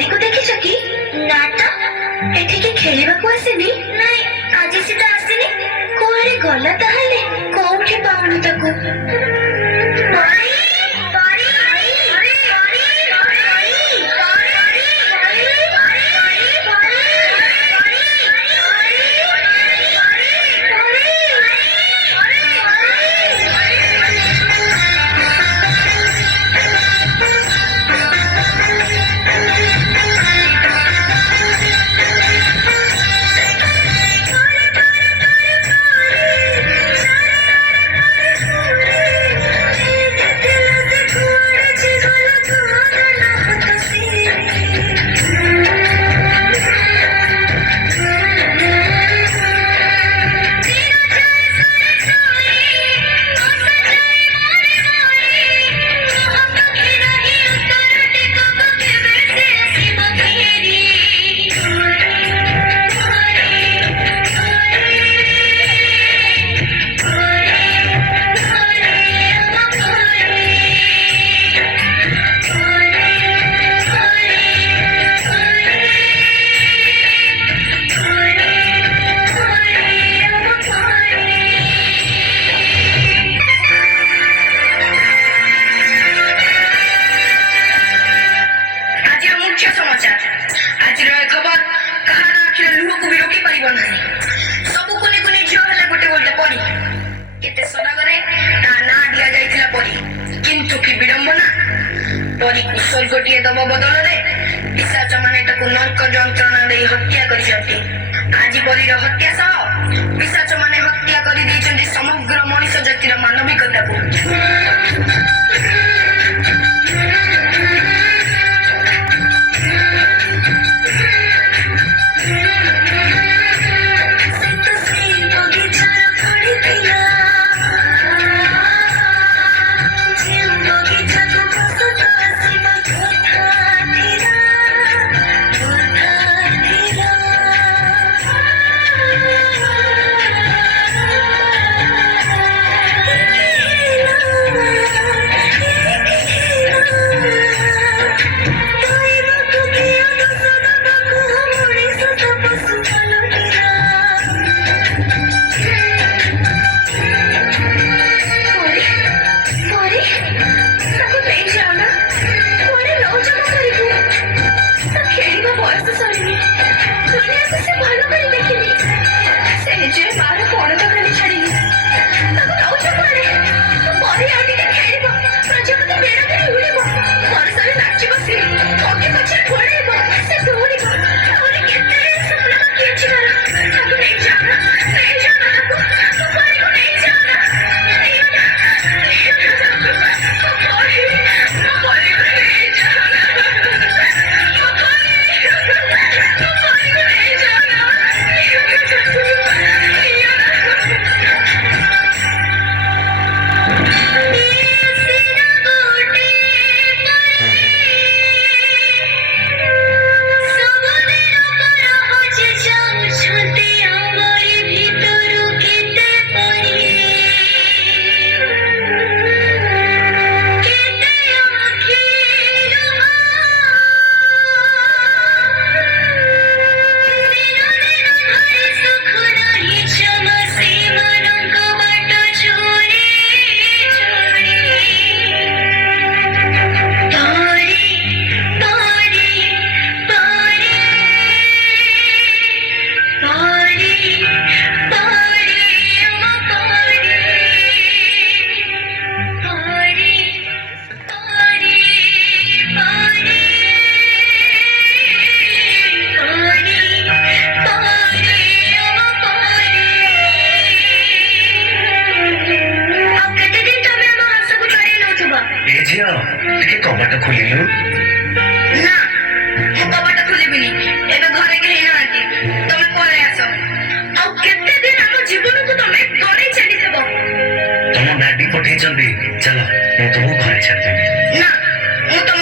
ପରୀକୁ ଦେଖିଛ କି? ନା ତ। ଏଠିକି ଖେଳିବାକୁ ଆସିନି? ନାଇଁ, ଆଜି ସିଧା ଆସିନି। କୁଆଡେ ଗଲା ତାହେଲେ? କୋଉଠି ପାଉନି ତାକୁ। ସ୍ୱର୍ଗଟିଏ ଦବ ବଦଳରେ ପିଶାଚ ମାନେ ତାକୁ ନର୍କ ଯନ୍ତ୍ରଣା ଦେଇ ହତ୍ୟା କରିଛନ୍ତି। ଆଜି ପରୀର ହତ୍ୟା ସହ ପିଶାଚ ମାନେ ହତ୍ୟା କରିଦେଇଛନ୍ତି ସମଗ୍ର ମଣିଷ ଜାତିର ମାନବିକତାକୁ। कबाट खोलिलु ना मु कबाट खोलिबिनी एबे घरे केही नांती तमे पळे आसो आ केते दिन हम जीवन को तमे गरे छाडी देबो तम डैडी पठेई चंदी चलो